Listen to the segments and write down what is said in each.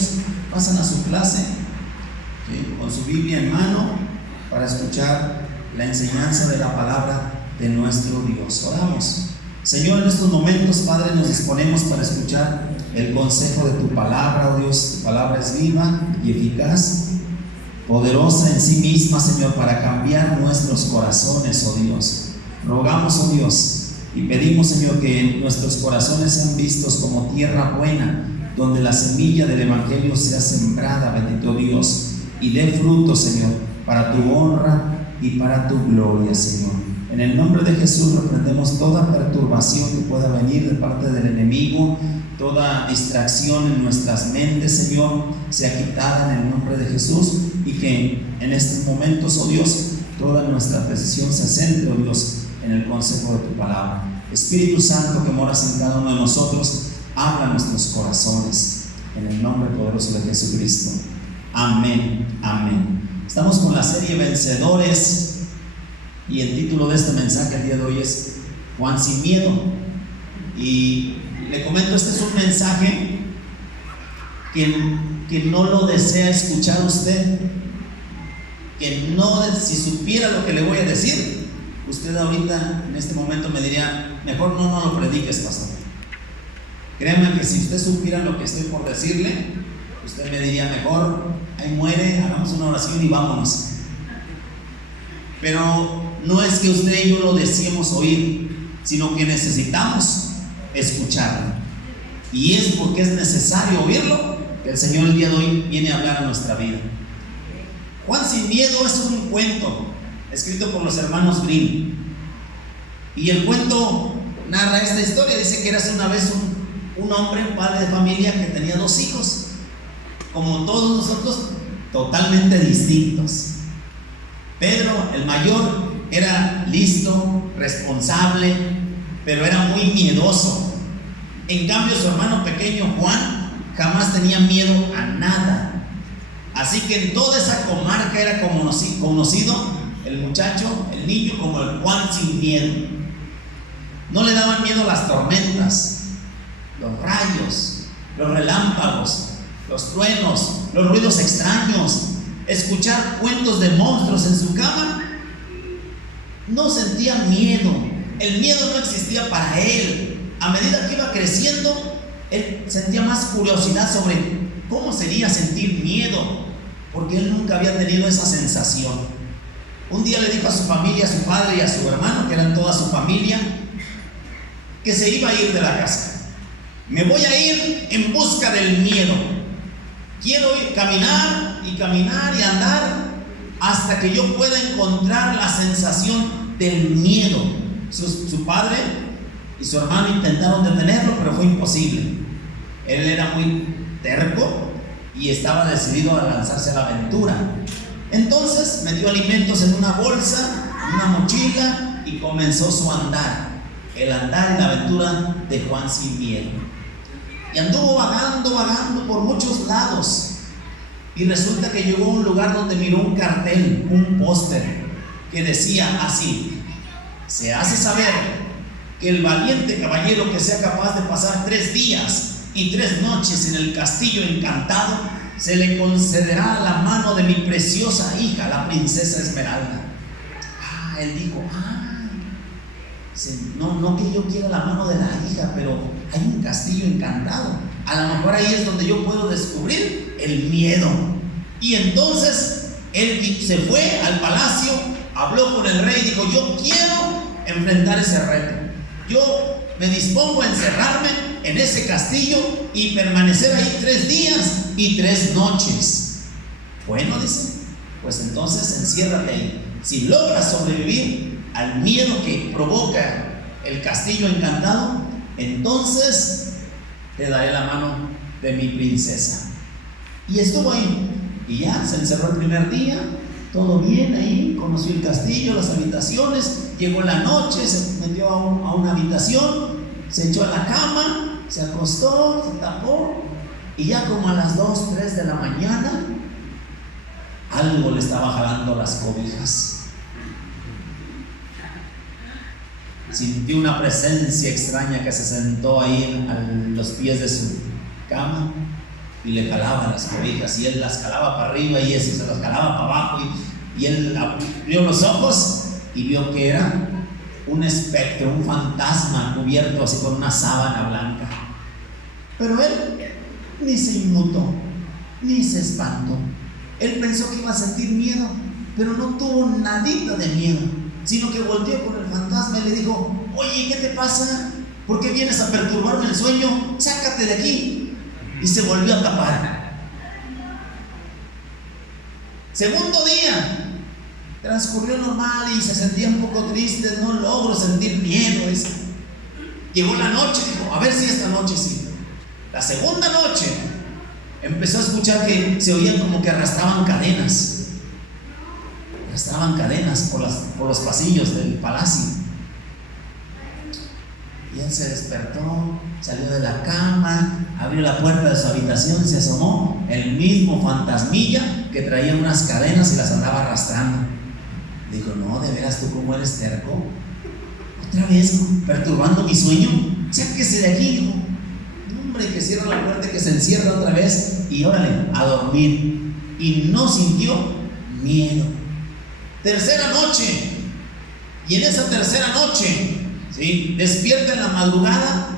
niños pasan a su clase, ¿sí?, con su Biblia en mano para escuchar la enseñanza de la palabra de nuestro Dios. Oramos. Señor, en estos momentos, Padre, nos disponemos para escuchar el consejo de tu palabra, oh Dios. Tu palabra es viva y eficaz, poderosa en sí misma, Señor, para cambiar nuestros corazones, oh Dios. Rogamos, oh Dios, y pedimos, Señor, que nuestros corazones sean vistos como tierra buena, donde la semilla del Evangelio sea sembrada, bendito Dios, y dé fruto, Señor, para tu honra y para tu gloria, Señor. En el nombre de Jesús reprendemos toda perturbación que pueda venir de parte del enemigo, toda distracción en nuestras mentes, Señor, sea quitada en el nombre de Jesús, y que en estos momentos, oh Dios, toda nuestra precisión se centre, oh Dios, en el consejo de tu palabra. Espíritu Santo, que moras en cada uno de nosotros, habla a nuestros corazones, en el nombre poderoso de Jesucristo. Amén, amén. Estamos con la serie Vencedores, y el título de este mensaje el día de hoy es Juan sin miedo. Y le comento, este es un mensaje que no lo desea escuchar usted, que no, si supiera lo que le voy a decir, usted ahorita en este momento me diría, mejor no lo prediques, pastor. Créame que si usted supiera lo que estoy por decirle, usted me diría, mejor ahí muere, hagamos una oración y vámonos. Pero no es que usted y yo lo deseemos oír, sino que necesitamos escucharlo. Y es porque es necesario oírlo que el Señor el día de hoy viene a hablar a nuestra vida. Juan sin miedo es un cuento escrito por los hermanos Grimm. Y el cuento narra esta historia. Dice que era una vez un hombre, un padre de familia, que tenía 2 hijos, como todos nosotros, totalmente distintos. Pedro, el mayor, era listo, responsable, pero era muy miedoso. En cambio, su hermano pequeño, Juan, jamás tenía miedo a nada. Así que en toda esa comarca era conocido el muchacho, el niño, como el Juan sin miedo. No le daban miedo las tormentas, los rayos, los relámpagos, los truenos, los ruidos extraños, escuchar cuentos de monstruos en su cama. No sentía miedo. El miedo no existía para él. A medida que iba creciendo, él sentía más curiosidad sobre cómo sería sentir miedo, porque él nunca había tenido esa sensación. Un día le dijo a su familia, a su padre y a su hermano, que eran toda su familia, que se iba a ir de la casa. Me voy a ir en busca del miedo. Quiero caminar y andar hasta que yo pueda encontrar la sensación del miedo. Su padre y su hermano intentaron detenerlo, pero fue imposible. Él era muy terco y estaba decidido a lanzarse a la aventura. Entonces metió alimentos en una bolsa, en una mochila, y comenzó su andar, el andar en la aventura de Juan sin miedo. Y anduvo vagando por muchos lados. Y resulta que llegó a un lugar donde miró un cartel, un póster, que decía así: se hace saber que el valiente caballero que sea capaz de pasar 3 días y 3 noches en el castillo encantado, se le concederá la mano de mi preciosa hija, la princesa Esmeralda. Él dijo, no que yo quiera la mano de la hija, pero hay un castillo encantado. A lo mejor ahí es donde yo puedo descubrir el miedo. Y entonces él se fue al palacio, habló con el rey y dijo: yo quiero enfrentar ese reto. Yo me dispongo a encerrarme en ese castillo y permanecer ahí 3 días y 3 noches. Bueno, dice, pues entonces enciérrate ahí. Si logras sobrevivir al miedo que provoca el castillo encantado, entonces te daré la mano de mi princesa. Y estuvo ahí, y ya se encerró el primer día, todo bien ahí, conoció el castillo, las habitaciones. Llegó la noche, se metió a una habitación, se echó a la cama, se acostó, se tapó, y ya como a las 2, 3 de la mañana, algo le estaba jalando las cobijas. Sintió una presencia extraña que se sentó ahí a los pies de su cama y le jalaba las cobijas, y él las jalaba para arriba y ese se las jalaba para abajo, y él abrió los ojos y vio que era un espectro, un fantasma cubierto así con una sábana blanca. Pero él ni se inmutó, ni se espantó. Él pensó que iba a sentir miedo, pero no tuvo nadita de miedo, sino que volteó con el fantasma y le dijo: oye, ¿qué te pasa? ¿Por qué vienes a perturbarme el sueño? Sácate de aquí. Y se volvió a tapar. Segundo día, transcurrió normal y se sentía un poco triste. No logro sentir miedo. Llegó la noche, dijo: a ver si esta noche sí. La segunda noche empezó a escuchar que se oían como que arrastraban cadenas por los pasillos del palacio. Y él se despertó, salió de la cama, abrió la puerta de su habitación, se asomó el mismo fantasmilla que traía unas cadenas y las andaba arrastrando. Dijo: no, de veras, tú cómo eres terco, otra vez perturbando mi sueño, sáquese de aquí. Dijo: hombre, que cierra la puerta, que se encierra otra vez y órale, a dormir. Y no sintió miedo. Tercera noche, y en esa tercera noche, ¿sí?, despierta en la madrugada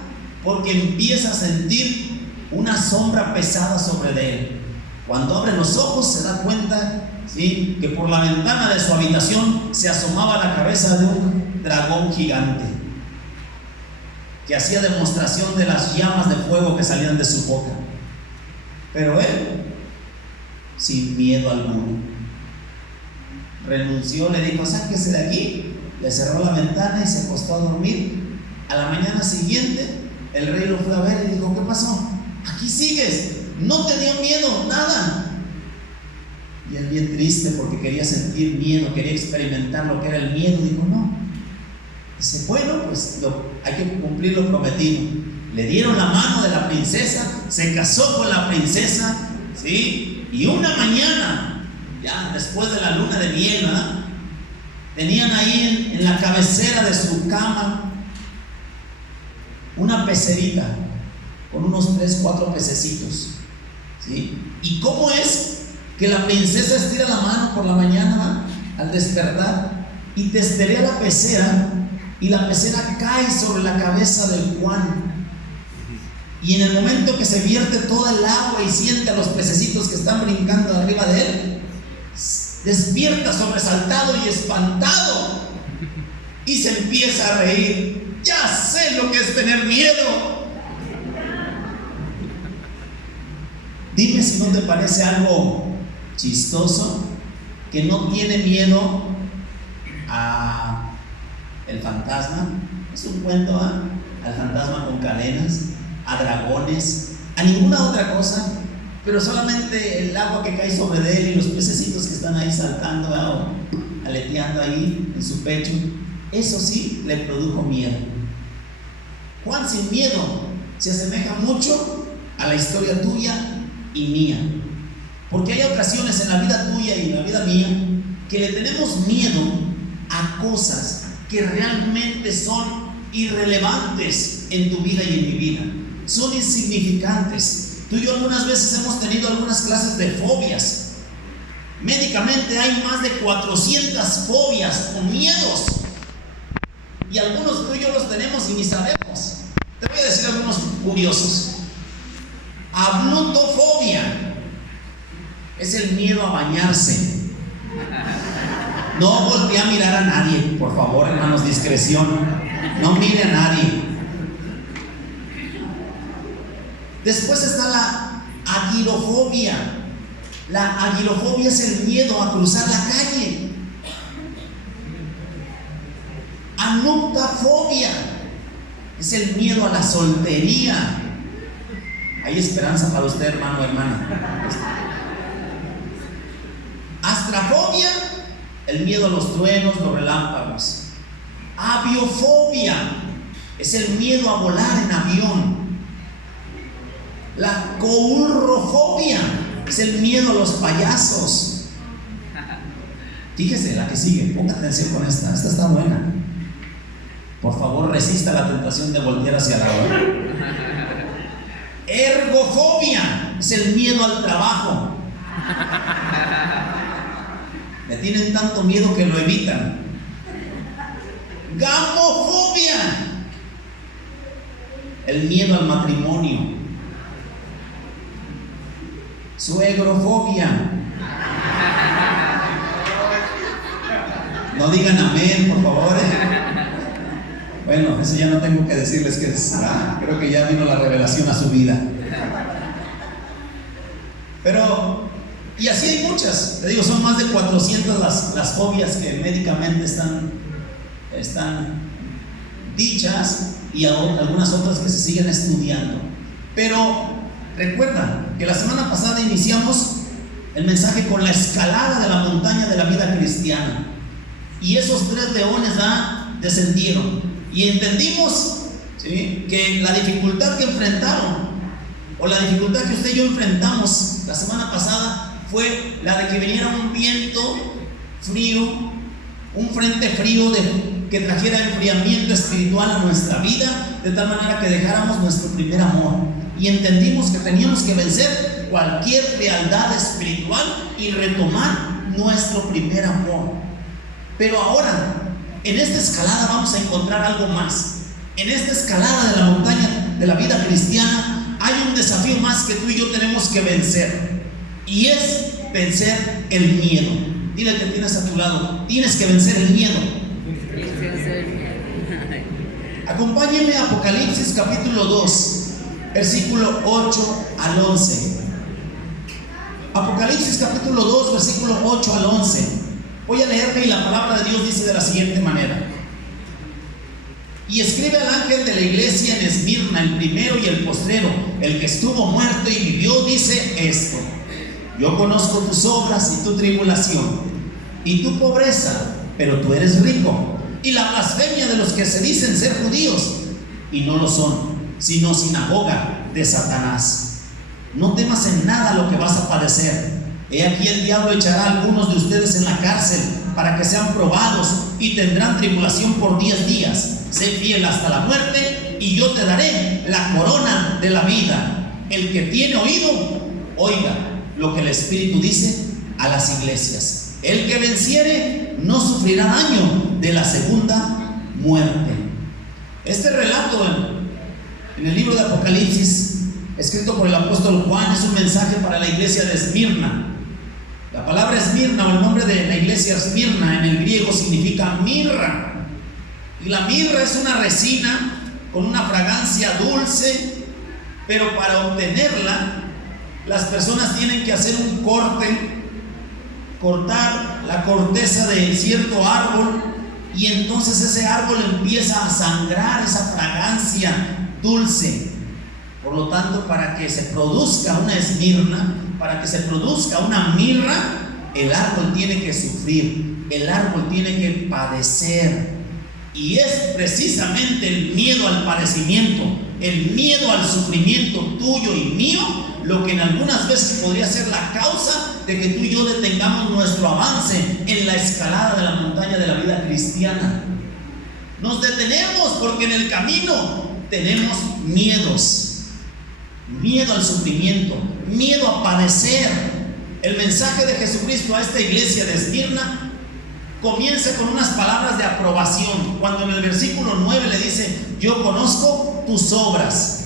porque empieza a sentir una sombra pesada sobre él. Cuando abre los ojos se da cuenta, ¿sí?, que por la ventana de su habitación se asomaba la cabeza de un dragón gigante que hacía demostración de las llamas de fuego que salían de su boca. Pero él, sin miedo alguno, renunció, le dijo: sáquese de aquí. Le cerró la ventana y se acostó a dormir. A la mañana siguiente el rey lo fue a ver y dijo: ¿qué pasó? Aquí sigues, no te dio miedo, nada. Y él, bien triste porque quería sentir miedo, quería experimentar lo que era el miedo, dijo: no. Dice: bueno, pues hay que cumplir lo prometido. Le dieron la mano de la princesa, se casó con la princesa, ¿sí? Y una mañana, ya después de la luna de miel, ¿verdad?, tenían ahí en la cabecera de su cama una pecerita con unos 3, 4 pececitos, ¿sí? ¿Y cómo es que la princesa estira la mano por la mañana al despertar y testerea la pecera, y la pecera cae sobre la cabeza del Juan? Y en el momento que se vierte toda el agua y siente a los pececitos que están brincando arriba de él, despierta sobresaltado y espantado y se empieza a reír. Ya sé lo que es tener miedo. Dime si no te parece algo chistoso que no tiene miedo a el fantasma. Es un cuento, al fantasma con cadenas, a dragones, a ninguna otra cosa, pero solamente el agua que cae sobre de él y los pececitos que están ahí saltando o aleteando ahí en su pecho, eso sí le produjo miedo. Juan sin miedo se asemeja mucho a la historia tuya y mía, porque hay ocasiones en la vida tuya y en la vida mía que le tenemos miedo a cosas que realmente son irrelevantes en tu vida y en mi vida, son insignificantes. Tú y yo algunas veces hemos tenido algunas clases de fobias. Médicamente hay más de 400 fobias o miedos, y algunos tú y yo los tenemos y ni sabemos. Te voy a decir algunos curiosos. Ablutofobia es el miedo a bañarse. No volví a mirar a nadie, por favor, hermanos, discreción. No mire a nadie. Después está la agorafobia. La agorafobia es el miedo a cruzar la calle. Anuptafobia es el miedo a la soltería. Hay esperanza para usted, hermano o hermana. Astrafobia, el miedo a los truenos, los relámpagos. Aviofobia es el miedo a volar en avión. La coulrofobia es el miedo a los payasos. Fíjese la que sigue, ponga atención con esta está buena. Por favor, resista la tentación de voltear hacia la hora. Ergofobia es Es el miedo al trabajo. Le tienen tanto miedo que lo evitan. Gamofobia. El miedo al matrimonio. Suegrofobia. No digan amén, por favor. Bueno, eso ya no tengo que decirles que es. Creo que ya vino la revelación a su vida. Pero, y así hay muchas. Te digo, son más de 400 las fobias que médicamente están dichas, y algunas otras que se siguen estudiando. Pero recuerda que la semana pasada iniciamos el mensaje con la escalada de la montaña de la vida cristiana, y esos 3 leones descendieron, y entendimos, ¿sí?, que la dificultad que enfrentaron, o la dificultad que usted y yo enfrentamos la semana pasada, fue la de que viniera un viento frío, un frente frío que trajera enfriamiento espiritual a nuestra vida, de tal manera que dejáramos nuestro primer amor. Y entendimos que teníamos que vencer cualquier frialdad espiritual y retomar nuestro primer amor. Pero ahora, en esta escalada vamos a encontrar algo más. En esta escalada de la montaña de la vida cristiana hay un desafío más que tú y yo tenemos que vencer, y es vencer el miedo. Dile al que tienes a tu lado: tienes que vencer el miedo. Acompáñenme a Apocalipsis capítulo 2, versículo 8 al 11. Apocalipsis capítulo 2, versículo 8 al 11. Voy a leerle, y la palabra de Dios dice de la siguiente manera: y escribe al ángel de la iglesia en Esmirna, el primero y el postrero, el que estuvo muerto y vivió, dice esto: yo conozco tus obras y tu tribulación y tu pobreza, pero tú eres rico, y la blasfemia de los que se dicen ser judíos y no lo son, sino sinagoga de Satanás. No temas en nada lo que vas a padecer. He aquí, el diablo echará a algunos de ustedes en la cárcel para que sean probados, y tendrán tribulación por 10 días. Sé fiel hasta la muerte, y yo te daré la corona de la vida. El que tiene oído, oiga lo que el Espíritu dice a las iglesias. El que venciere no sufrirá daño de la segunda muerte. Este relato en el libro de Apocalipsis, escrito por el apóstol Juan, es un mensaje para la iglesia de Esmirna. La palabra Esmirna, o el nombre de la iglesia Esmirna, en el griego significa mirra, y la mirra es una resina con una fragancia dulce, pero para obtenerla las personas tienen que hacer un cortar la corteza de cierto árbol, y entonces ese árbol empieza a sangrar esa fragancia dulce. Por lo tanto, para que se produzca una esmirna, para que se produzca una mirra, el árbol tiene que sufrir, el árbol tiene que padecer. Y es precisamente el miedo al padecimiento, el miedo al sufrimiento tuyo y mío, lo que en algunas veces podría ser la causa de que tú y yo detengamos nuestro avance en la escalada de la montaña de la vida cristiana. Nos detenemos porque en el camino tenemos miedos. Miedo al sufrimiento, miedo a padecer. El mensaje de Jesucristo a esta iglesia de Esmirna comienza con unas palabras de aprobación, cuando en el versículo 9 le dice: yo conozco tus obras.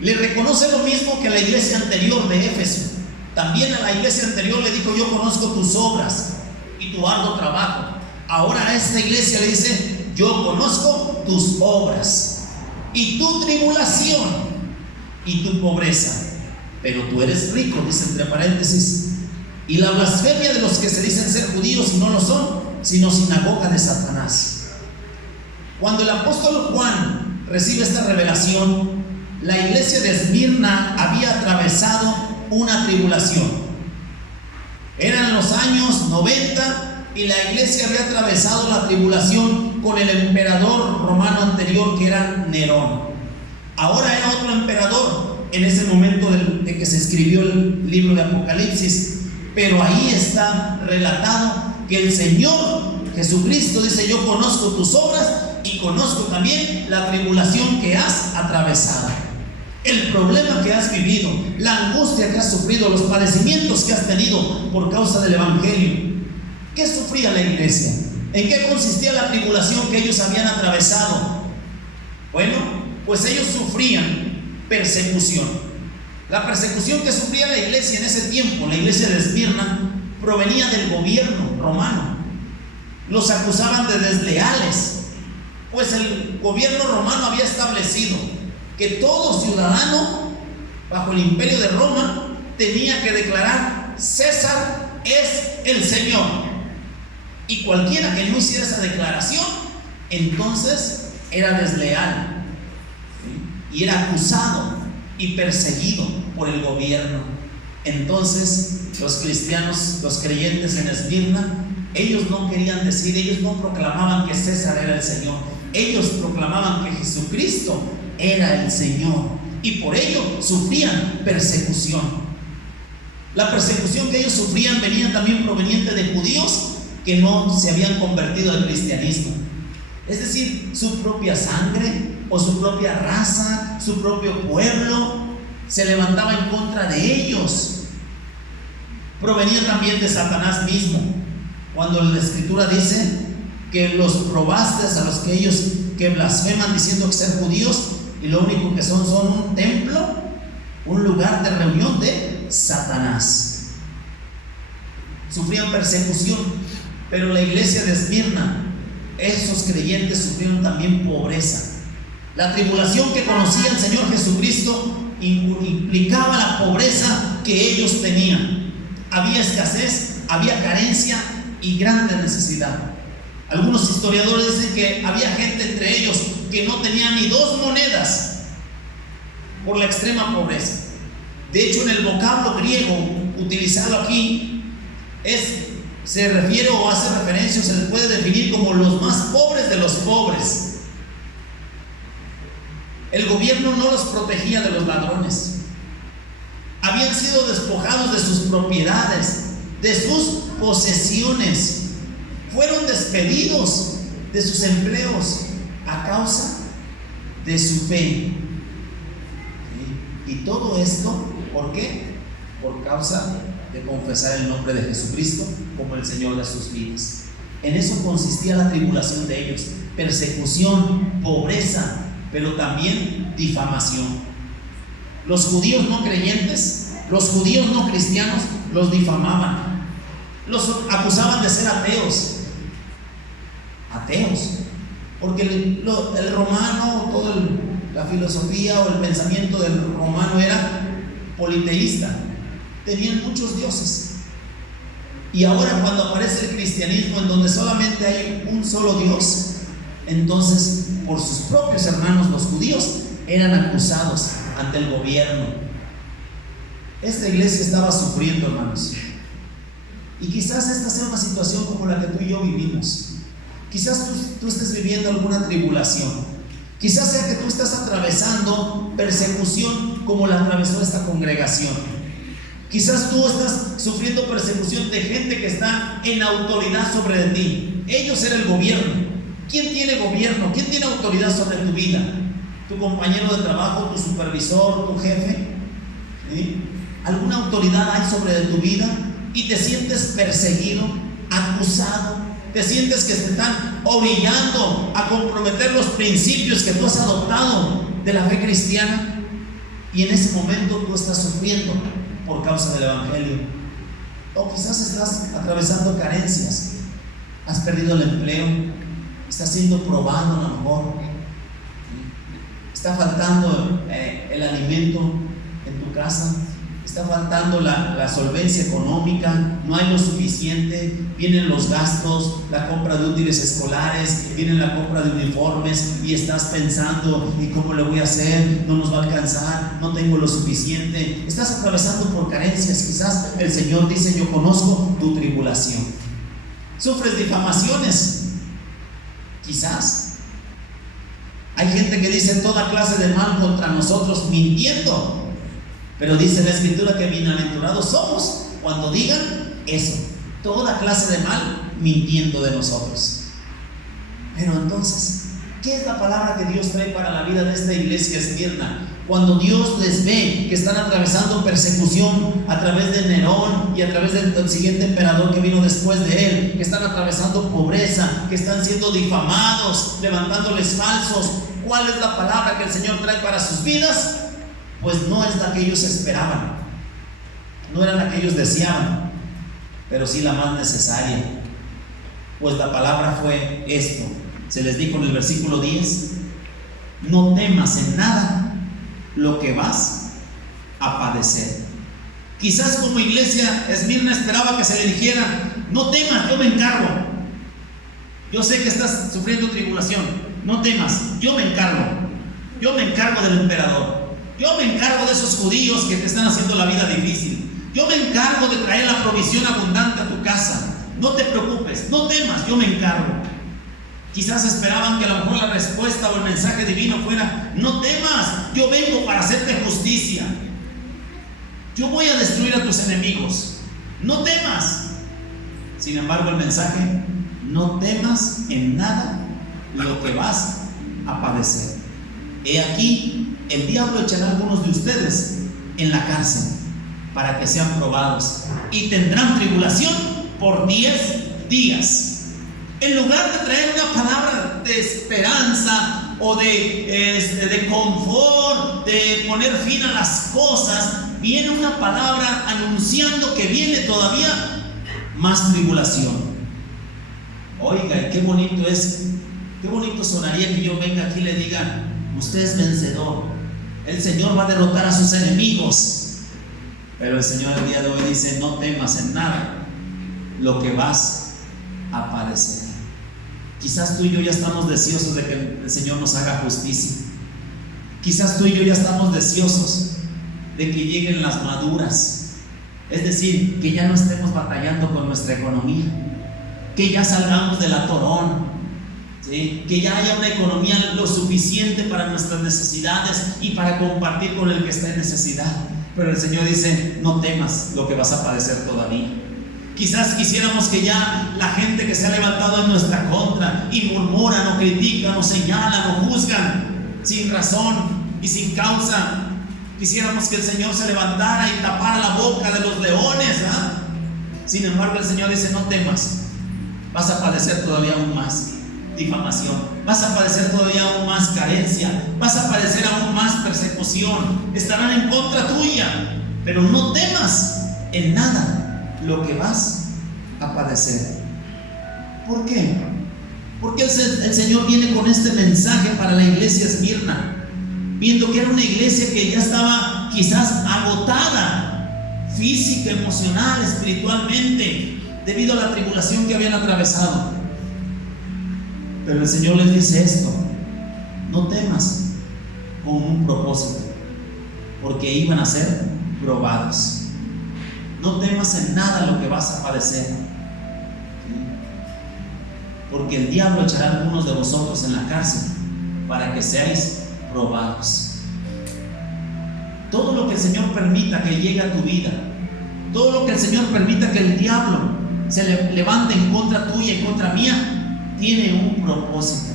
Le reconoce lo mismo que a la iglesia anterior de Éfeso. También a la iglesia anterior le dijo: yo conozco tus obras y tu arduo trabajo. Ahora a esta iglesia le dice: yo conozco tus obras y tu tribulación y tu pobreza, pero tú eres rico, dice entre paréntesis, y la blasfemia de los que se dicen ser judíos y no lo son, sino sinagoga de Satanás. Cuando el apóstol Juan recibe esta revelación, la iglesia de Esmirna había atravesado una tribulación. Eran los años 90 y la iglesia había atravesado la tribulación con el emperador romano anterior, que era Nerón. Ahora era otro emperador en ese momento de que se escribió el libro de Apocalipsis, pero ahí está relatado que el Señor Jesucristo dice: yo conozco tus obras y conozco también la tribulación que has atravesado. el problema que has vivido, la angustia que has sufrido, los padecimientos que has tenido por causa del Evangelio. ¿Qué sufría la iglesia? ¿En qué consistía la tribulación que ellos habían atravesado? Bueno, pues ellos sufrían persecución. La persecución que sufría la iglesia en ese tiempo, la iglesia de Esmirna, provenía del gobierno romano. Los acusaban de desleales, pues el gobierno romano había establecido que todo ciudadano bajo el imperio de Roma tenía que declarar: César es el Señor. Y cualquiera que no hiciera esa declaración, entonces era desleal, ¿sí? Y era acusado y perseguido por el gobierno. Entonces los cristianos, los creyentes en Esmirna, ellos no querían decir, ellos no proclamaban que César era el Señor, ellos proclamaban que Jesucristo era el Señor, y por ello sufrían persecución. La persecución que ellos sufrían venía también proveniente de judíos que no se habían convertido al cristianismo, es decir, su propia sangre o su propia raza, su propio pueblo se levantaba en contra de ellos. Provenía también de Satanás mismo, cuando la Escritura dice que los probaste a los que ellos que blasfeman diciendo que ser judíos y lo único que son un templo, un lugar de reunión de Satanás. Sufrían persecución, pero la iglesia de Esmirna, esos creyentes sufrieron también pobreza. La tribulación que conocía el Señor Jesucristo implicaba la pobreza que ellos tenían. Había escasez, había carencia y grande necesidad. Algunos historiadores dicen que había gente entre ellos que no tenía ni 2 monedas por la extrema pobreza. De hecho, en el vocablo griego utilizado aquí se refiere o hace referencia o se les puede definir como los más pobres de los pobres. El gobierno no los protegía de los ladrones. Habían sido despojados de sus propiedades, de sus posesiones. Fueron despedidos de sus empleos a causa de su fe. Y todo esto, ¿por qué? Por causa de confesar el nombre de Jesucristo como el Señor de sus vidas. En eso consistía la tribulación de ellos: persecución, pobreza, pero también difamación. Los judíos no creyentes, los judíos no cristianos, los difamaban, los acusaban de ser ateos, porque el romano, toda la filosofía o el pensamiento del romano era politeísta, tenían muchos dioses. Y ahora cuando aparece el cristianismo, en donde solamente hay un solo Dios, entonces por sus propios hermanos los judíos eran acusados ante el gobierno. Esta iglesia estaba sufriendo, hermanos, y quizás esta sea una situación como la que tú y yo vivimos. Quizás tú estés viviendo alguna tribulación, quizás sea que tú estás atravesando persecución como la atravesó esta congregación. Quizás tú estás sufriendo persecución de gente que está en autoridad sobre de ti. Ellos eran el gobierno. ¿Quién tiene gobierno? ¿Quién tiene autoridad sobre tu vida? ¿Tu compañero de trabajo, tu supervisor, tu jefe? ¿Sí? ¿Alguna autoridad hay sobre de tu vida? Y te sientes perseguido, acusado, te sientes que te están orillando a comprometer los principios que tú has adoptado de la fe cristiana, y en ese momento tú estás sufriendo por causa del Evangelio. O quizás estás atravesando carencias, has perdido el empleo, estás siendo probado a lo mejor, está faltando el alimento en tu casa, está faltando la solvencia económica, no hay lo suficiente, vienen los gastos, la compra de útiles escolares, viene la compra de uniformes, y estás pensando: ¿y cómo le voy a hacer? No nos va a alcanzar, no tengo lo suficiente. Estás atravesando por carencias. Quizás el Señor dice: yo conozco tu tribulación. Sufres difamaciones, quizás hay gente que dice toda clase de mal contra nosotros mintiendo. Pero dice la Escritura que bienaventurados somos cuando digan eso, toda clase de mal mintiendo de nosotros. Pero entonces, ¿qué es la palabra que Dios trae para la vida de esta iglesia Esmirna? Cuando Dios les ve que están atravesando persecución a través de Nerón y a través del siguiente emperador que vino después de él, que están atravesando pobreza, que están siendo difamados, levantándoles falsos, ¿cuál es la palabra que el Señor trae para sus vidas? Pues no es la que ellos esperaban, no era la que ellos deseaban, pero sí la más necesaria. Pues la palabra fue esto. Se les dijo en el versículo 10: no temas en nada lo que vas a padecer. Quizás como iglesia Esmirna esperaba que se le dijera: no temas, yo me encargo. Yo sé que estás sufriendo tribulación, no temas, yo me encargo. Yo me encargo del emperador. Yo me encargo de esos judíos que te están haciendo la vida difícil. Yo me encargo de traer la provisión abundante a tu casa. No te preocupes, no temas, yo me encargo. Quizás esperaban que a lo mejor la respuesta o el mensaje divino fuera: no temas, yo vengo para hacerte justicia. Yo voy a destruir a tus enemigos. No temas. Sin embargo, el mensaje: no temas en nada lo que vas a padecer. He aquí, el diablo echará a algunos de ustedes en la cárcel para que sean probados, y tendrán tribulación por 10 días. En lugar de traer una palabra de esperanza o de confort, de poner fin a las cosas, viene una palabra anunciando que viene todavía más tribulación. Oiga, qué bonito es, qué bonito sonaría que yo venga aquí y le diga: usted es vencedor, el Señor va a derrotar a sus enemigos. Pero el Señor el día de hoy dice: no temas en nada lo que vas a padecer. Quizás tú y yo ya estamos deseosos de que el Señor nos haga justicia. Quizás tú y yo ya estamos deseosos de que lleguen las maduras, es decir, que ya no estemos batallando con nuestra economía, que ya salgamos del atorón, ¿sí? Que ya haya una economía lo suficiente para nuestras necesidades y para compartir con el que está en necesidad. Pero el Señor dice: no temas lo que vas a padecer todavía. Quizás quisiéramos que ya la gente que se ha levantado en nuestra contra y murmuran o critican o señalan o juzgan sin razón y sin causa, quisiéramos que el Señor se levantara y tapara la boca de los leones, ¿eh? Sin embargo, el Señor dice: no temas, vas a padecer todavía aún más difamación, vas a padecer todavía aún más carencia, vas a padecer aún más persecución, estarán en contra tuya, pero no temas en nada lo que vas a padecer. ¿Por qué? Porque el Señor viene con este mensaje para la iglesia Esmirna, viendo que era una iglesia que ya estaba quizás agotada física, emocional, espiritualmente, debido a la tribulación que habían atravesado. Pero el Señor les dice esto: no temas, con un propósito, porque iban a ser probados. No temas en nada lo que vas a padecer, ¿sí? Porque el diablo echará a algunos de vosotros en la cárcel para que seáis probados. Todo lo que el Señor permita que llegue a tu vida, todo lo que el Señor permita que el diablo se levante en contra tuya y en contra mía, tiene un propósito.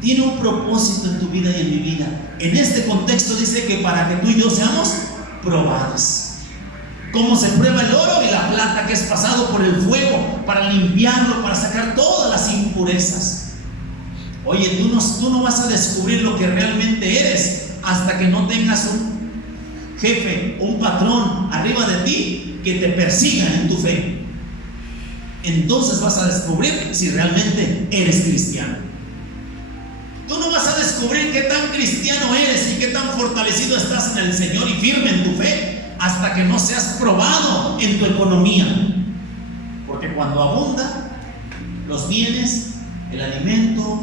Tiene un propósito en tu vida y en mi vida. En este contexto dice que para que tú y yo seamos probados. Como se prueba el oro y la plata, que es pasado por el fuego para limpiarlo, para sacar todas las impurezas. Oye, tú no vas a descubrir lo que realmente eres hasta que no tengas un jefe, un patrón arriba de ti que te persiga en tu fe. Entonces vas a descubrir si realmente eres cristiano. Tú no vas a descubrir qué tan cristiano eres y qué tan fortalecido estás en el Señor y firme en tu fe hasta que no seas probado en tu economía. Porque cuando abunda los bienes, el alimento,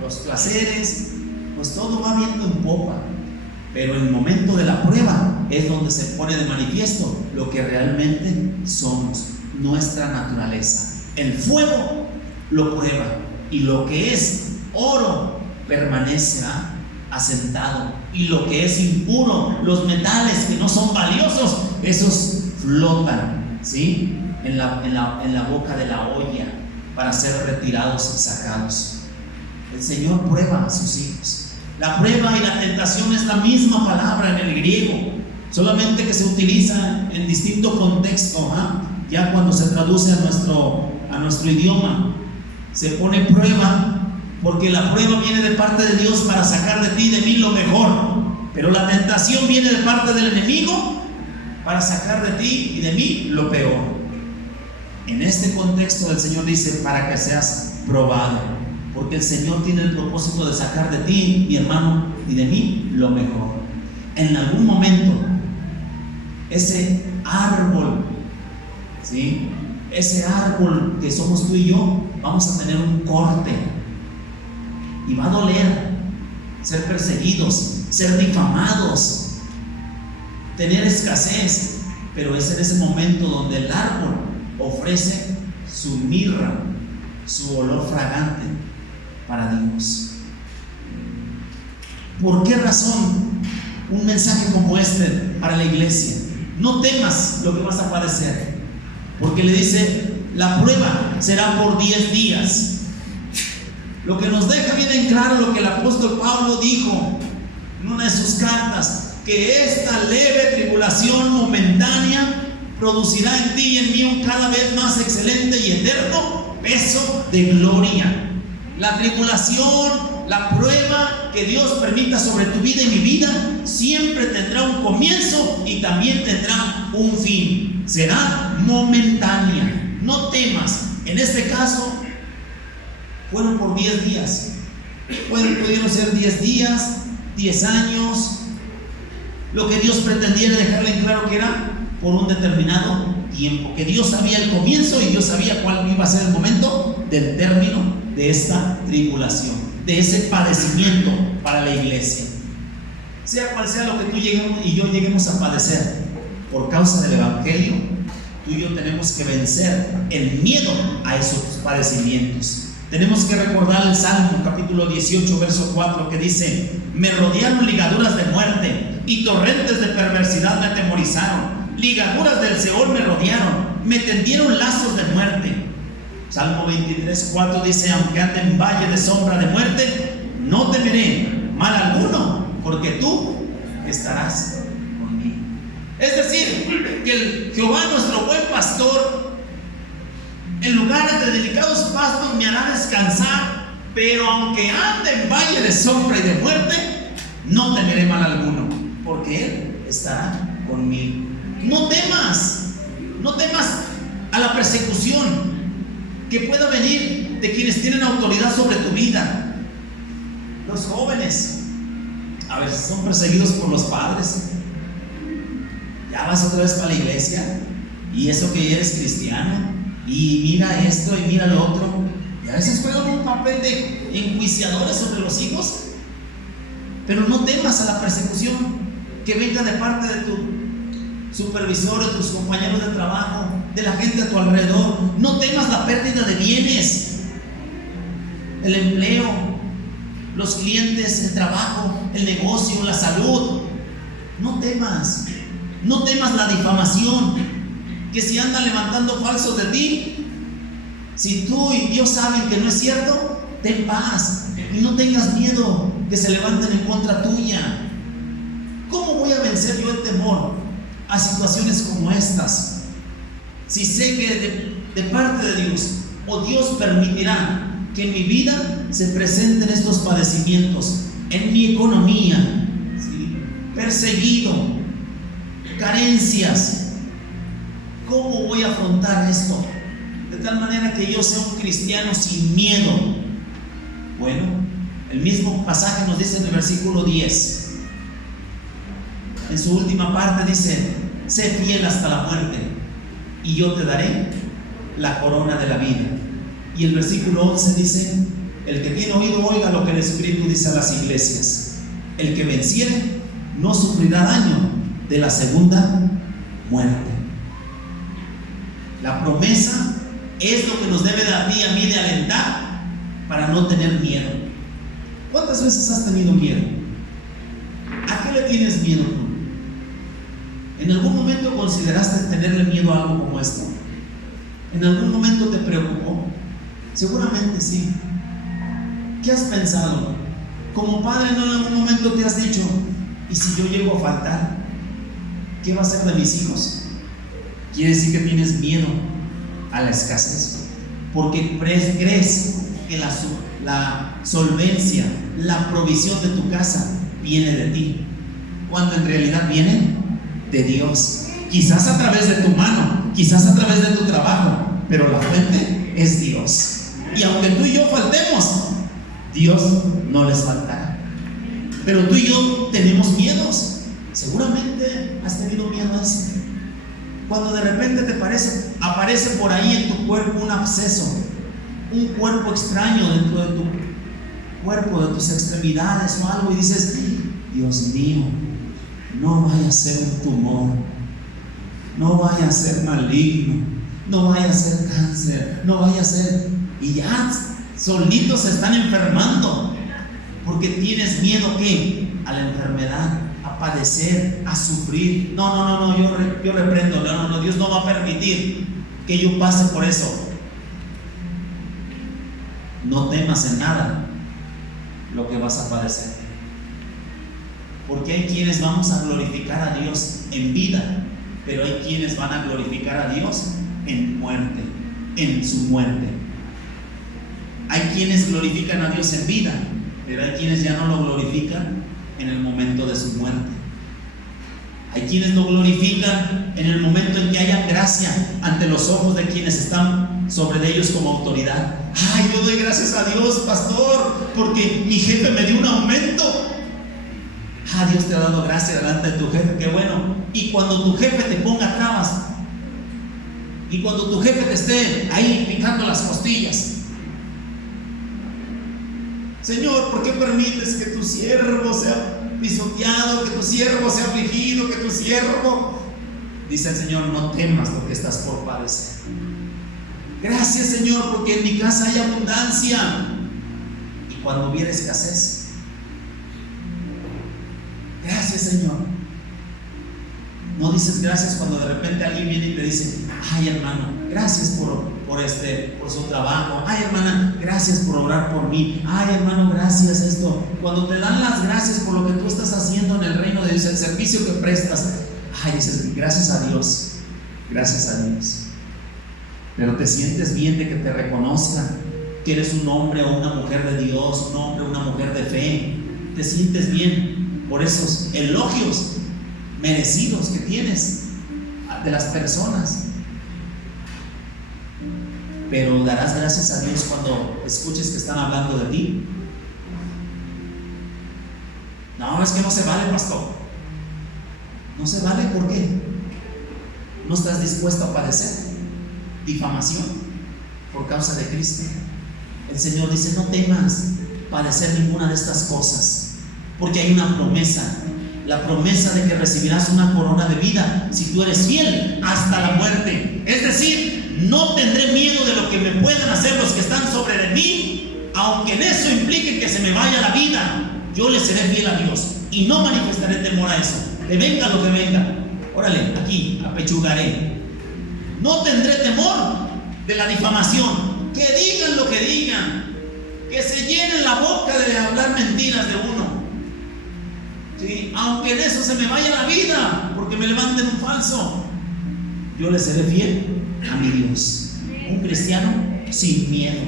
los placeres, pues todo va viento en popa. Pero en el momento de la prueba es donde se pone de manifiesto lo que realmente somos, nuestra naturaleza. El fuego lo prueba, y lo que es oro permanece asentado, y lo que es impuro, los metales que no son valiosos, esos flotan, ¿sí? en la boca de la olla para ser retirados y sacados. El Señor prueba a sus hijos. La prueba y la tentación es la misma palabra en el griego, solamente que se utiliza en distinto contexto, ya cuando se traduce a nuestro idioma. Se pone prueba porque la prueba viene de parte de Dios para sacar de ti y de mí lo mejor, pero la tentación viene de parte del enemigo para sacar de ti y de mí lo peor. En este contexto el Señor dice para que seas probado, porque el Señor tiene el propósito de sacar de ti, mi hermano, y de mí lo mejor. En algún momento ese árbol, ¿sí?, ese árbol que somos tú y yo, vamos a tener un corte y va a doler ser perseguidos, ser difamados, tener escasez, pero es en ese momento donde el árbol ofrece su mirra, su olor fragante para Dios. ¿Por qué razón un mensaje como este para la iglesia? No temas lo que vas a padecer, porque le dice, la prueba será por 10 días. Lo que nos deja bien en claro lo que el apóstol Pablo dijo en una de sus cartas, que esta leve tribulación momentánea producirá en ti y en mí un cada vez más excelente y eterno peso de gloria. La tribulación, la prueba que Dios permita sobre tu vida y mi vida, siempre tendrá un comienzo y también tendrá un fin. Será momentánea. No temas. En este caso, fueron por 10 días. Pudieron ser 10 días, 10 años. Lo que Dios pretendiera dejarle en claro que era por un determinado tiempo, que Dios sabía el comienzo y Dios sabía cuál iba a ser el momento del término de esta tribulación, de ese padecimiento para la iglesia. Sea cual sea lo que tú y yo lleguemos a padecer por causa del evangelio, tú y yo tenemos que vencer el miedo a esos padecimientos. Tenemos que recordar el Salmo capítulo 18 verso 4 que dice: me rodearon ligaduras de muerte y torrentes de perversidad me atemorizaron. Ligaduras del Seol me rodearon, me tendieron lazos de muerte. Salmo 23, 4 dice: aunque ande en valle de sombra de muerte, no temeré mal alguno, porque tú estarás conmigo. Es decir, que el Jehová, nuestro buen pastor, en lugares de delicados pastos me hará descansar, pero aunque ande en valle de sombra y de muerte, no temeré mal alguno, porque Él estará conmigo. No temas a la persecución que pueda venir de quienes tienen autoridad sobre tu vida. Los jóvenes a veces son perseguidos por los padres. Ya vas otra vez para la iglesia, y eso que eres cristiano, y mira esto y mira lo otro, y a veces juegan un papel de enjuiciadores sobre los hijos. Pero no temas a la persecución que venga de parte de tu supervisor, de tus compañeros de trabajo, de la gente a tu alrededor. No temas la pérdida de bienes, el empleo, los clientes, el trabajo, el negocio, la salud. No temas la difamación, que si andan levantando falsos de ti, si tú y Dios saben que no es cierto, ten paz y no tengas miedo que se levanten en contra tuya. ¿Cómo voy a vencer yo el temor a situaciones como estas? Si sé que de parte de Dios, o Dios permitirá que en mi vida se presenten estos padecimientos, en mi economía, ¿sí?, perseguido, carencias. ¿Cómo voy a afrontar esto? De tal manera que yo sea un cristiano sin miedo. Bueno, el mismo pasaje nos dice en el versículo 10, en su última parte dice: sé fiel hasta la muerte y yo te daré la corona de la vida. Y el versículo 11 dice: el que tiene oído oiga lo que el Espíritu dice a las iglesias. El que venciere no sufrirá daño de la segunda muerte. La promesa es lo que nos debe a ti y a mí de alentar para no tener miedo. ¿Cuántas veces has tenido miedo? ¿A qué le tienes miedo tú? ¿En algún momento consideraste tenerle miedo a algo como esto? ¿En algún momento te preocupó? Seguramente sí. ¿Qué has pensado? Como padre, ¿no en algún momento te has dicho, ¿y si yo llego a faltar? ¿Qué va a ser de mis hijos? Quiere decir que tienes miedo a la escasez, porque crees que la solvencia, la provisión de tu casa viene de ti, cuando en realidad viene de Dios. Quizás a través de tu mano, quizás a través de tu trabajo, pero la fuente es Dios. Y aunque tú y yo faltemos, Dios no les faltará. Pero tú y yo tenemos miedos. Seguramente has tenido miedo a eso. Cuando de repente aparece por ahí en tu cuerpo un absceso, un cuerpo extraño dentro de tu cuerpo, de tus extremidades o algo, y dices, Dios mío, no vaya a ser un tumor, no vaya a ser maligno, no vaya a ser cáncer, no vaya a ser... Y ya solitos se están enfermando, porque tienes miedo, ¿qué? A la enfermedad, a padecer, a sufrir. No, yo reprendo, no, Dios no va a permitir que yo pase por eso. No temas en nada lo que vas a padecer, porque hay quienes vamos a glorificar a Dios en vida, pero hay quienes van a glorificar a Dios en muerte, en su muerte. Hay quienes glorifican a Dios en vida, pero hay quienes ya no lo glorifican en el momento de su muerte. Hay quienes lo glorifican en el momento en que haya gracia ante los ojos de quienes están sobre ellos como autoridad. Ay, yo doy gracias a Dios, pastor, porque mi jefe me dio un aumento. Ah, Dios te ha dado gracia delante de tu jefe, qué bueno. Y cuando tu jefe te ponga trabas, y cuando tu jefe te esté ahí picando las costillas, Señor, ¿por qué permites que tu siervo sea pisoteado, que tu siervo sea afligido, que tu siervo? Dice el Señor, no temas lo que estás por padecer. Gracias, Señor, porque en mi casa hay abundancia. Y cuando hubiera escasez, gracias, Señor. No dices gracias cuando de repente alguien viene y te dice, ay, hermano, gracias por su trabajo. Ay, hermana, gracias por orar por mí. Ay, hermano, gracias esto. Cuando te dan las gracias por lo que tú estás haciendo en el reino de Dios, el servicio que prestas, ay, dices, gracias a Dios, gracias a Dios. Pero te sientes bien de que te reconozcan que eres un hombre o una mujer de Dios, un hombre o una mujer de fe. Te sientes bien por esos elogios merecidos que tienes de las personas. Pero darás gracias a Dios cuando escuches que están hablando de ti. No, es que no se vale, pastor. No se vale, ¿por qué? No estás dispuesto a padecer difamación por causa de Cristo. El Señor dice, no temas padecer ninguna de estas cosas, porque hay una promesa, la promesa de que recibirás una corona de vida si tú eres fiel hasta la muerte. Es decir, no tendré miedo de lo que me puedan hacer los que están sobre de mí, aunque en eso implique que se me vaya la vida. Yo le seré fiel a Dios y no manifestaré temor a eso, que venga lo que venga. Órale, aquí apechugaré. No tendré temor de la difamación, que digan lo que digan, que se llenen la boca de hablar mentiras de uno, ¿sí? Aunque en eso se me vaya la vida, porque me levanten un falso, yo le seré fiel a mi Dios. Un cristiano sin miedo.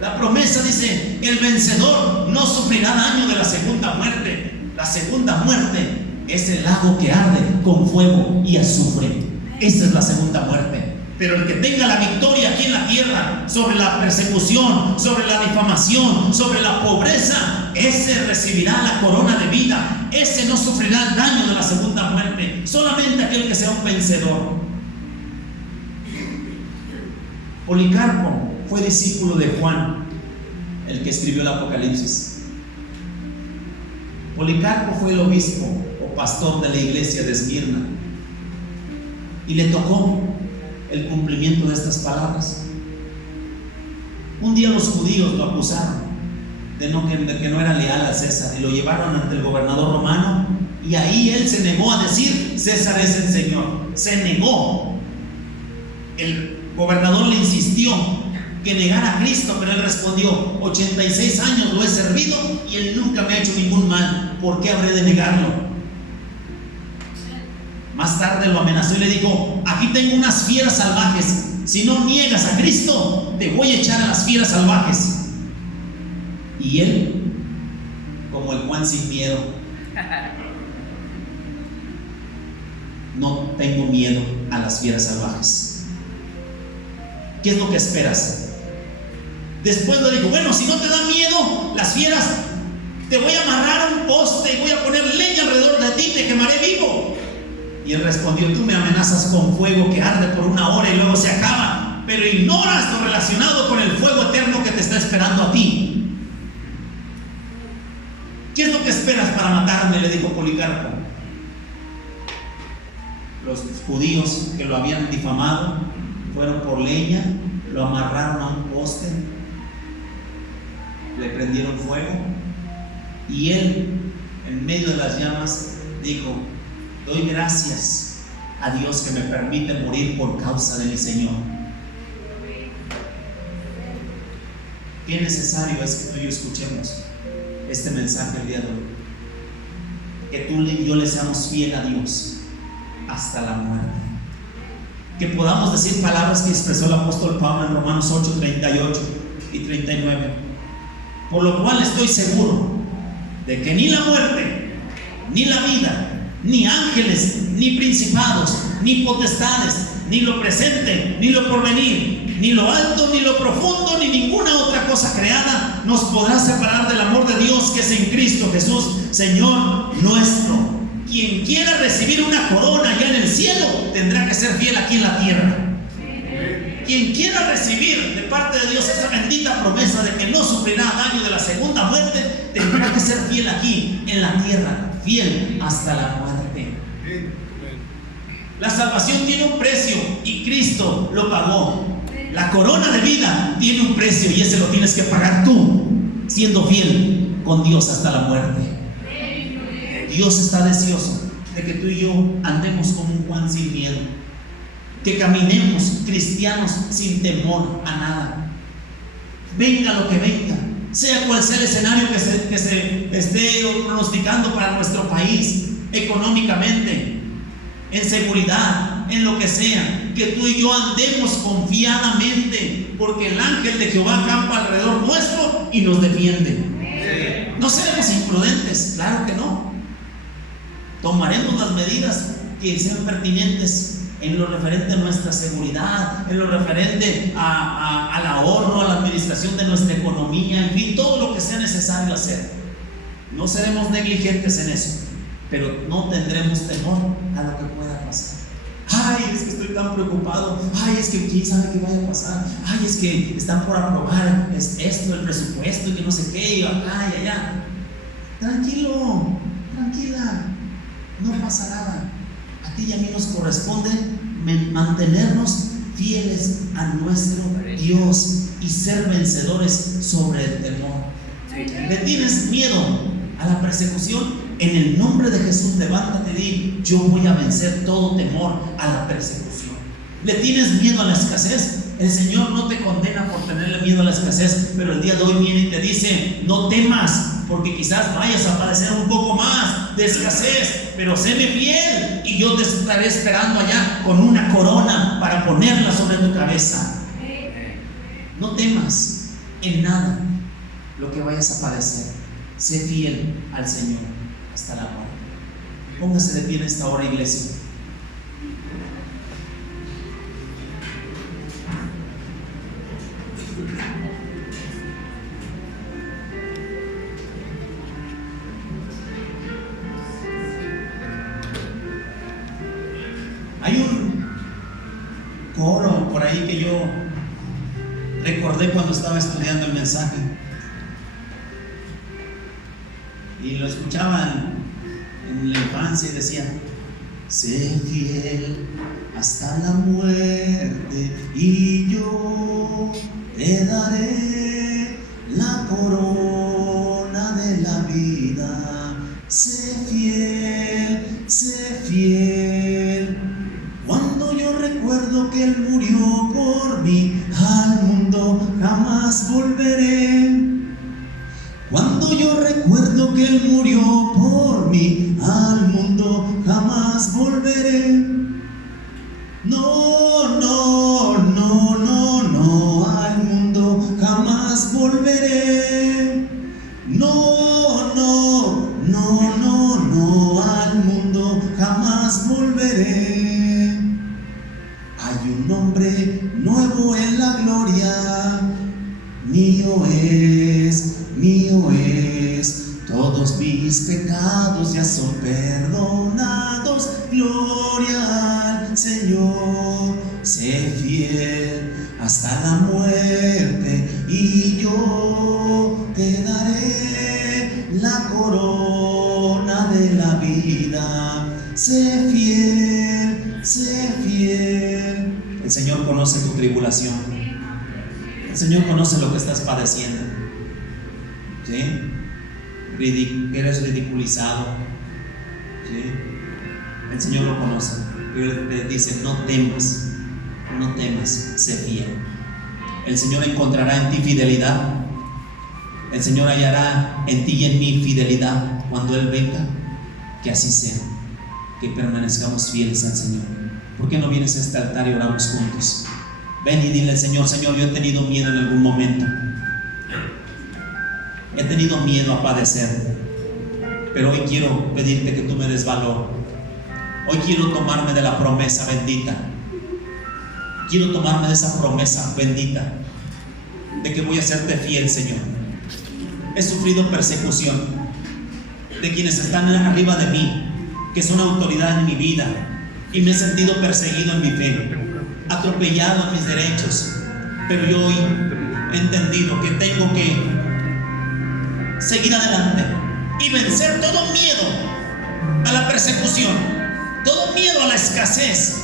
La promesa dice, el vencedor no sufrirá daño de la segunda muerte. La segunda muerte es el lago que arde con fuego y azufre. Esa es la segunda muerte. Pero el que tenga la victoria aquí en la tierra sobre la persecución, sobre la difamación, sobre la pobreza, ese recibirá la corona de vida. Ese no sufrirá el daño de la segunda muerte. Solamente aquel que sea un vencedor. Policarpo fue discípulo de Juan, el que escribió el Apocalipsis. Policarpo fue el obispo o pastor de la iglesia de Esmirna, y le tocó el cumplimiento de estas palabras. Un día los judíos lo acusaron de que no era leal a César, y lo llevaron ante el gobernador romano, y ahí él se negó a decir César es el Señor. Se negó. El gobernador le insistió que negara a Cristo, pero él respondió: 86 años lo he servido y él nunca me ha hecho ningún mal, ¿por qué habré de negarlo? Más tarde lo amenazó y le dijo: aquí tengo unas fieras salvajes, si no niegas a Cristo te voy a echar a las fieras salvajes. Y él, como el Juan sin miedo: no tengo miedo a las fieras salvajes. ¿Qué es lo que esperas? Después le dijo: bueno, si no te da miedo las fieras, te voy a amarrar a un poste y voy a poner leña alrededor de ti y te quemaré vivo. Y él respondió: tú me amenazas con fuego que arde por 1 hora y luego se acaba, pero ignoras lo relacionado con el fuego eterno que te está esperando a ti. ¿Qué es lo que esperas para matarme?, le dijo Policarpo. Los judíos que lo habían difamado fueron por leña, lo amarraron a un poste, le prendieron fuego y él, en medio de las llamas, dijo: doy gracias a Dios que me permite morir por causa de mi Señor. Qué necesario es que tú y yo escuchemos este mensaje el día de hoy, que tú y yo le seamos fiel a Dios hasta la muerte, que podamos decir palabras que expresó el apóstol Pablo en Romanos 8, 38 y 39: por lo cual estoy seguro de que ni la muerte, ni la vida, ni ángeles, ni principados, ni potestades, ni lo presente, ni lo porvenir, ni lo alto, ni lo profundo, ni ninguna otra cosa creada nos podrá separar del amor de Dios que es en Cristo Jesús, Señor nuestro. Quien quiera recibir una corona allá en el cielo tendrá que ser fiel aquí en la tierra. Quien quiera recibir de parte de Dios esa bendita promesa de que no sufrirá daño de la segunda muerte, tendrá que ser fiel aquí en la tierra, fiel hasta la muerte. La salvación tiene un precio y Cristo lo pagó. La corona de vida tiene un precio y ese lo tienes que pagar tú, siendo fiel con Dios hasta la muerte. Dios está deseoso de que tú y yo andemos como un Juan sin miedo, que caminemos cristianos sin temor a nada, venga lo que venga, sea cual sea el escenario que se esté pronosticando para nuestro país, económicamente, en seguridad, en lo que sea, que tú y yo andemos confiadamente, porque el ángel de Jehová acampa alrededor nuestro y nos defiende. No seremos imprudentes, claro que no. Tomaremos las medidas que sean pertinentes en lo referente a nuestra seguridad, en lo referente al ahorro, a la administración de nuestra economía, en fin, todo lo que sea necesario hacer. No seremos negligentes en eso, pero no tendremos temor a lo que pueda pasar. Ay, es que estoy tan preocupado. Ay, es que quién sabe qué vaya a pasar. Ay, es que están por aprobar esto, el presupuesto y que no sé qué, y acá y allá. Tranquilo, tranquila, no pasa nada. A ti y a mí nos corresponde mantenernos fieles a nuestro Dios y ser vencedores sobre el temor. ¿Le tienes miedo a la persecución? En el nombre de Jesús, levántate y di: yo voy a vencer todo temor a la persecución. ¿Le tienes miedo a la escasez? El Señor no te condena por tenerle miedo a la escasez, pero el día de hoy viene y te dice: no temas, porque quizás vayas a padecer un poco más de escasez, pero séme fiel y yo te estaré esperando allá con una corona para ponerla sobre tu cabeza. No temas en nada lo que vayas a padecer. Sé fiel al Señor hasta la muerte. Póngase de pie en esta hora, iglesia. Hay un coro por ahí que yo recordé cuando estaba estudiando el mensaje y lo escuchaban en la infancia y decía: sé fiel hasta la muerte y yo te daré la corona de la vida. Sé fiel. Cuando yo recuerdo que Él murió por mí, al mundo mundo jamás volveré. Cuando yo recuerdo que Él murió por mí, al mundo jamás volveré. No, no, no, no, no, al mundo jamás volveré. No, no, no, no, no, al mundo jamás volveré. Hay un nombre nuevo en la gloria, mío es, todos mis pecados ya son perdonados. Gloria al Señor, sé fiel hasta la muerte y yo te daré la corona de la vida. Sé fiel, sé fiel. El Señor conoce tu tribulación. El Señor conoce lo que estás padeciendo. ¿Sí? Eres ridiculizado. ¿Sí? El Señor lo conoce. Pero te dice: no temas, no temas, sé fiel. El Señor encontrará en ti fidelidad. El Señor hallará en ti y en mí fidelidad cuando Él venga. Que así sea, que permanezcamos fieles al Señor. ¿Por qué no vienes a este altar y oramos juntos? Ven y dile al Señor: Señor, yo he tenido miedo en algún momento. He tenido miedo a padecer, pero hoy quiero pedirte que tú me des valor. Hoy quiero tomarme de la promesa bendita. Quiero tomarme de esa promesa bendita de que voy a serte fiel, Señor. He sufrido persecución de quienes están arriba de mí, que son autoridad en mi vida, y me he sentido perseguido en mi fe, atropellado en mis derechos. Pero yo hoy he entendido que tengo que seguir adelante y vencer todo miedo a la persecución, todo miedo a la escasez.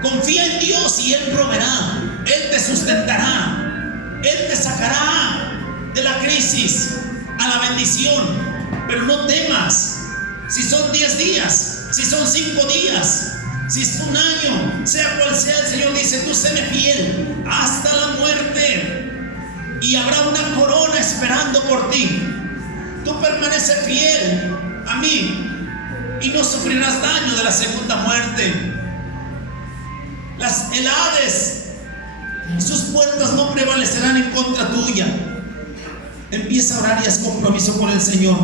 Confía en Dios y Él proveerá. Él te sustentará. Él te sacará de la crisis a la bendición. Pero no temas. Si son 10 días, si son 5 días, si es un año, sea cual sea, el Señor dice: tú séme fiel hasta la muerte y habrá una corona esperando por ti. Tú permanece fiel a mí y no sufrirás daño de la segunda muerte. El Hades, sus puertas no prevalecerán en contra tuya. Empieza a orar y haz compromiso con el Señor.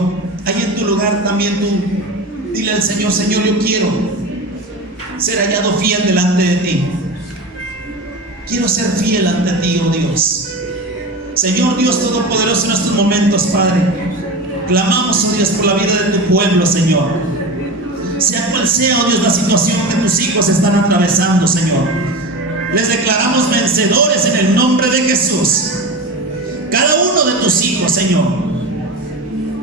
Ahí en tu lugar también tú dile al Señor: Señor, yo quiero ser hallado fiel delante de ti. Quiero ser fiel ante ti, oh Dios. Señor Dios Todopoderoso, en estos momentos, Padre, clamamos, oh Dios, por la vida de tu pueblo, Señor. Sea cual sea, oh Dios, la situación que tus hijos están atravesando, Señor, les declaramos vencedores en el nombre de Jesús. Cada uno de tus hijos, Señor,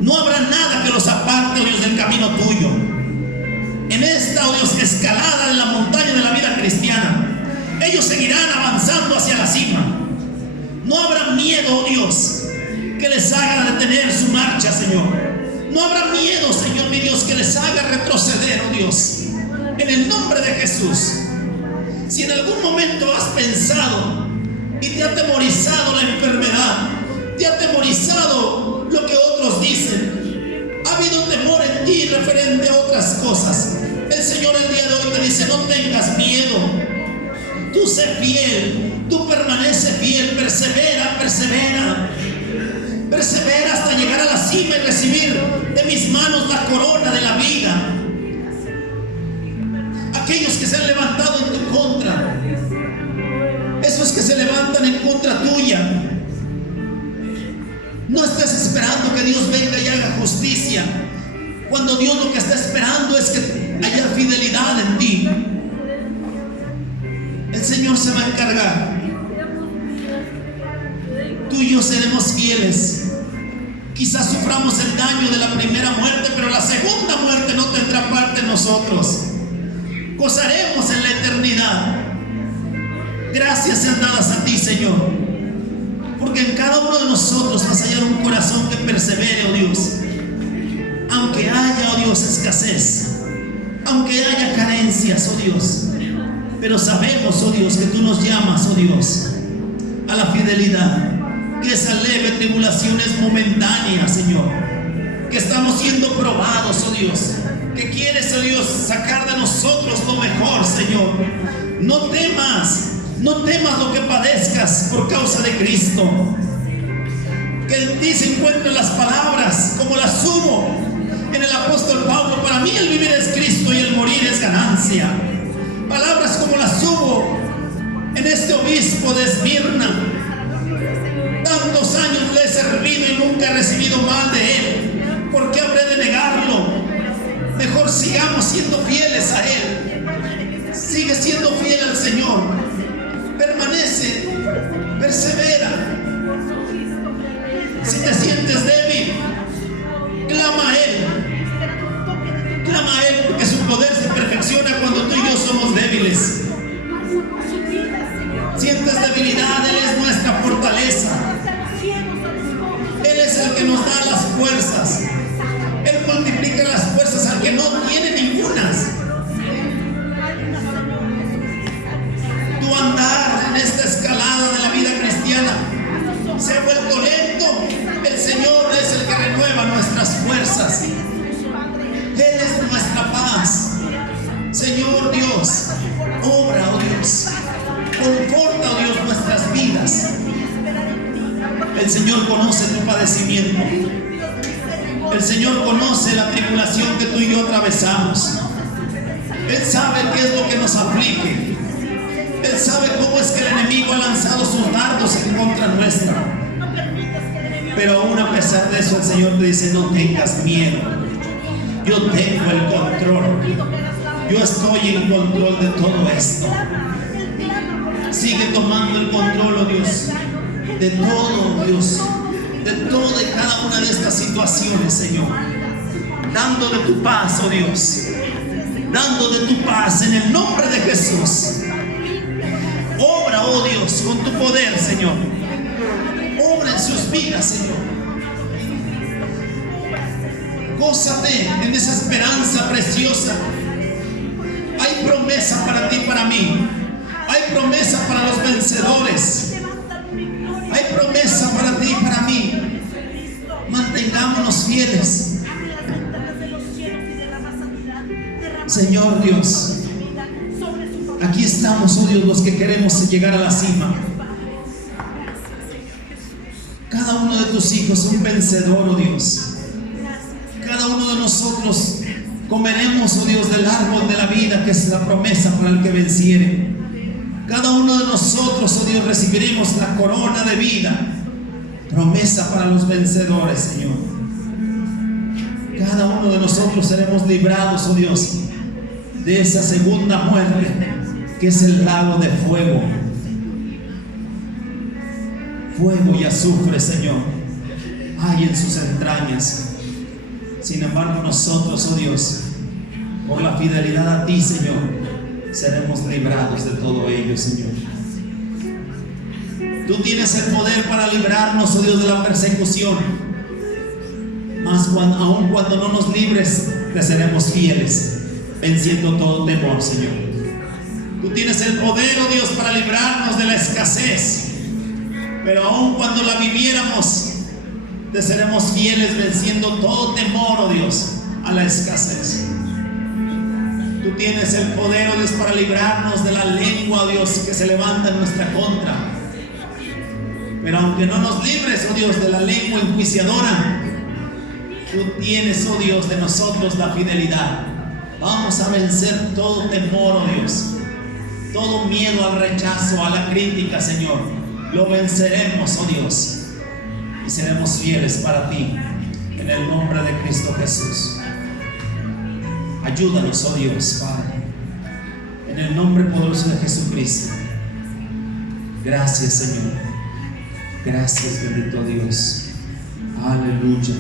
no habrá nada que los aparte, oh Dios, del camino tuyo. En esta, oh Dios, escalada de la montaña de la vida cristiana, ellos seguirán avanzando hacia la cima. No habrá miedo, oh Dios, que les haga detener su marcha, Señor. No habrá miedo, Señor mi Dios, que les haga retroceder, oh Dios, en el nombre de Jesús. Si en algún momento has pensado y te ha atemorizado la enfermedad, te ha atemorizado lo que otros dicen, ha habido temor en ti referente a otras cosas, el Señor el día de hoy te dice: no tengas miedo. Tú sé fiel, tú permanece fiel, persevera, persevera. Persevera hasta llegar a la cima y recibir de mis manos la corona de la vida. Aquellos que se han levantado en tu contra, esos que se levantan en contra tuya, no estés esperando que Dios venga y haga justicia, cuando Dios lo que está esperando es que haya fidelidad en ti. El Señor se va a encargar. Tú y yo seremos fieles. Quizás suframos el daño de la primera muerte, pero la segunda muerte no tendrá parte en nosotros. Gozaremos en la eternidad. Gracias sean dadas a ti, Señor, porque en cada uno de nosotros vas a hallar un corazón que persevere, oh Dios. Aunque haya, oh Dios, escasez, aunque haya carencias, oh Dios, pero sabemos, oh Dios, que tú nos llamas, oh Dios, la fidelidad, que esa leve tribulación es momentánea, Señor, que estamos siendo probados, oh Dios, que quieres, oh Dios, sacar de nosotros lo mejor, Señor. No temas lo que padezcas por causa de Cristo. Que en ti se encuentren las palabras como las hubo en el apóstol Pablo: para mí el vivir es Cristo y el morir es ganancia. Palabras como las hubo en este obispo de Esmirna: tantos años le he servido y nunca he recibido mal de él, ¿por qué habré de negarlo? Mejor sigamos siendo fieles a él. Sigue siendo fiel al Señor, permanece, persevera. Si te sientes débil, clama a Él, porque su poder se perfecciona cuando tú y yo somos débiles. Sientes debilidad, Él es nuestra fortaleza. Él es el que nos da las fuerzas. Él multiplica las fuerzas al que no tiene ningunas. Tu andar en esta escalada de la vida cristiana se ha vuelto lento. El Señor es el que renueva nuestras fuerzas. Él es nuestra paz. Señor Dios, obra, oh Dios, conforta, oh Dios, nuestras vidas. El Señor conoce tu padecimiento. El Señor conoce la tribulación que tú y yo atravesamos. Él sabe qué es lo que nos aflige. Él sabe cómo es que el enemigo ha lanzado sus dardos en contra nuestra. Pero aún a pesar de eso, el Señor te dice: no tengas miedo. Yo tengo el control. Yo estoy en control de todo esto. Sigue tomando el control, oh Dios, de todo, Dios, de toda y cada una de estas situaciones, Señor. Dando de tu paz, oh Dios, dando de tu paz en el nombre de Jesús. Obra, oh Dios, con tu poder, Señor. Obra en sus vidas, Señor. Gózate en esa esperanza preciosa. Hay promesa para ti y para mí. Hay promesa para los vencedores. Hay promesa para ti y para mí. Mantengámonos fieles. Señor Dios, aquí estamos, oh Dios, los que queremos llegar a la cima. Cada uno de tus hijos es un vencedor, oh Dios. Cada uno de nosotros comeremos, oh Dios, del árbol de la vida, que es la promesa para el que venciere. Cada uno de nosotros, oh Dios, recibiremos la corona de vida, promesa para los vencedores, Señor. Cada uno de nosotros seremos librados, oh Dios, de esa segunda muerte, que es el lago de fuego. Fuego y azufre, Señor, hay en sus entrañas. Sin embargo, nosotros, oh Dios, por la fidelidad a ti, Señor, seremos librados de todo ello, Señor. Tú tienes el poder para librarnos, oh Dios, de la persecución. Mas aun cuando no nos libres, te seremos fieles, venciendo todo temor, Señor. Tú tienes el poder, oh Dios, para librarnos de la escasez. Pero aun cuando la viviéramos, te seremos fieles, venciendo todo temor, oh Dios, a la escasez. Tú tienes el poder, oh Dios, para librarnos de la lengua, oh Dios, que se levanta en nuestra contra. Pero aunque no nos libres, oh Dios, de la lengua enjuiciadora, tú tienes, oh Dios, de nosotros la fidelidad. Vamos a vencer todo temor, oh Dios, todo miedo al rechazo, a la crítica, Señor. Lo venceremos, oh Dios, y seremos fieles para ti, en el nombre de Cristo Jesús. Ayúdanos, oh Dios, Padre, en el nombre poderoso de Jesucristo. Gracias, Señor. Gracias, bendito Dios. Aleluya.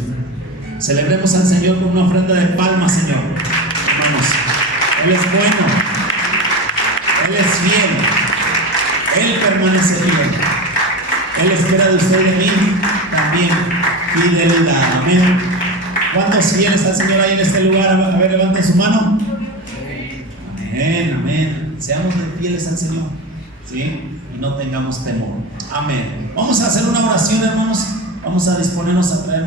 Celebremos al Señor con una ofrenda de palmas, Señor. Hermanos, Él es bueno, Él es fiel, Él permanece fiel. Él espera de usted y de mí también fidelidad. Amén. ¿Cuántos fieles al Señor hay en este lugar? A ver, levanten su mano. Amén, amén. Seamos fieles al Señor. ¿sí? Y no tengamos temor. Amén. Vamos a hacer una oración, hermanos. Vamos a disponernos a traer